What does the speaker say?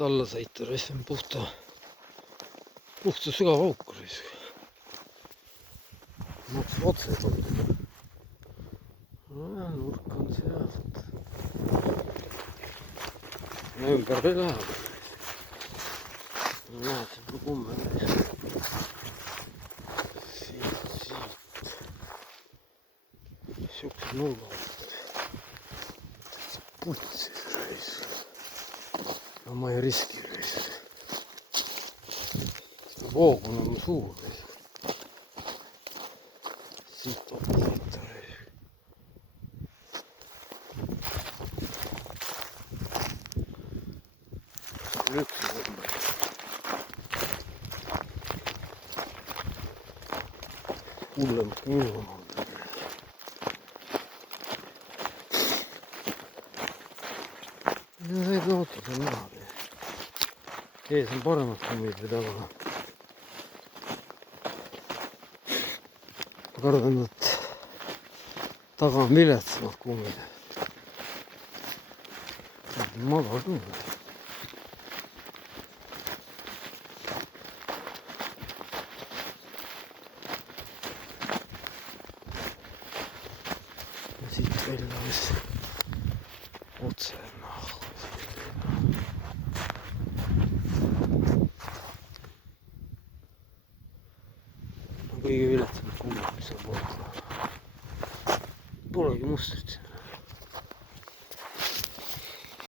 sealt alla sõita, see on puhta sügav auk. Maksab otse tundub. Nurk on sealt. Ümber ei lähe. Näed, see on kumme. Siit. Siuksed nurgad. Putsis reis. No ma ei riski reis. Voogun on suur reis. Siit on sõita reis. Lüksi kumbe. Hullem kuulama. Ja said lootad on näha. Ees on paremad kummid või taga. Kardan, et taga on viletsamad kummid. Madal küll. Ja siit välja mis otse nahku. Kõige viletsamad kummid, mis on pooled. Polegi mustrit siin.